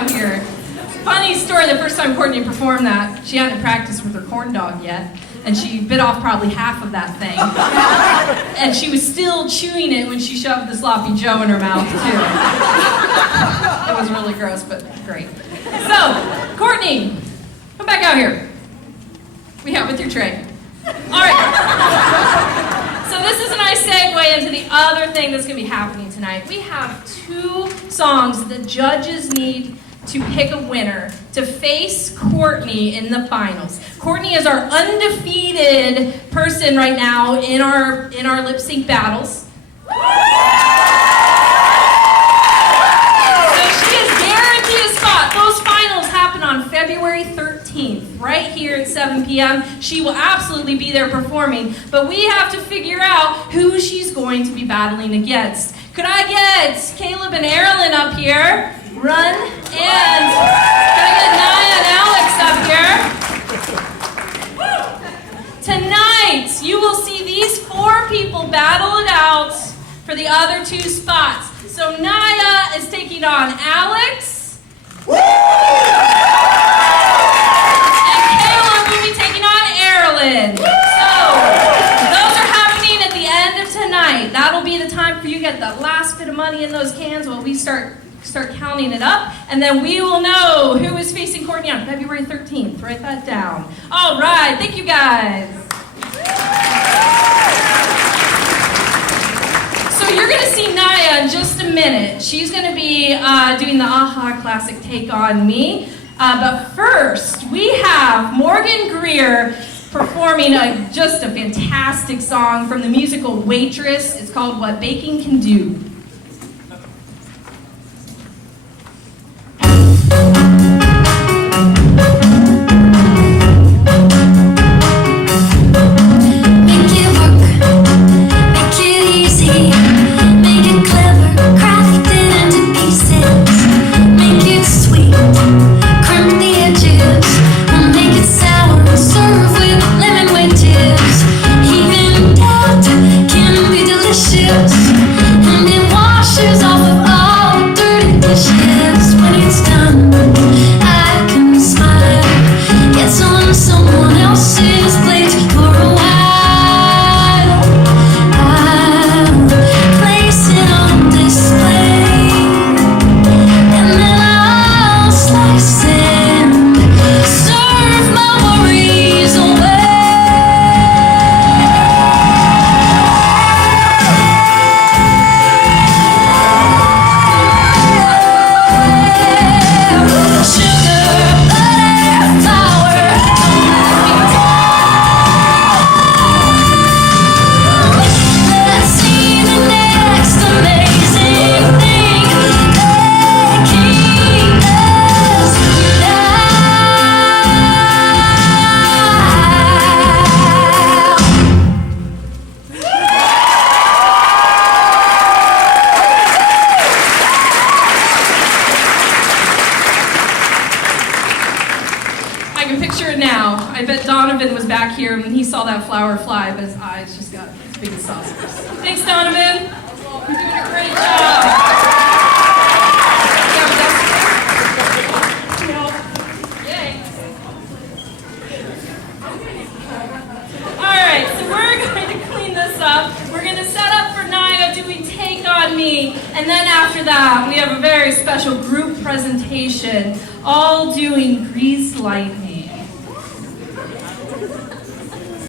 out here. Funny story, the first time Courtney performed that, she hadn't practiced with her corn dog yet, and she bit off probably half of that thing. And she was still chewing it when she shoved the sloppy Joe in her mouth, too. It was really gross, but great. So, Courtney, come back out here. Yeah, with your tray. All right. So this is a nice segue into the other thing that's going to be happening tonight. We have 2 songs the judges need to pick a winner to face Courtney in the finals. Courtney is our undefeated person right now in our lip sync battles. So she is guaranteed a spot. Those finals happen on February 13th, right here at 7 p.m. She will absolutely be there performing, but we have to figure out who she's going to be battling against. Could I get Caleb and Erilyn up here? Run, and can I get Naya and Alex up here? Tonight, you will see these 4 people battle it out for the other 2 spots. So Naya is taking on Alex, and Caleb will be taking on Erilyn. So, those are happening at the end of tonight. That'll be the time for you to get the last bit of money in those cans while we start counting it up, and then we will know who is facing Courtney on February 13th. Write that down. All right, thank you guys. So you're going to see Naya in just a minute. She's going to be doing the AHA Classic Take On Me. But first, we have Morgan Greer performing just a fantastic song from the musical Waitress. It's called What Baking Can Do. Here when he saw that flower fly, but his eyes just got as big as saucers. Thanks, Donovan. You're doing a great job. Yay. All right, so we're going to clean this up. We're going to set up for Naya doing Take On Me, and then after that, we have a very special group presentation, all doing Grease Lightning.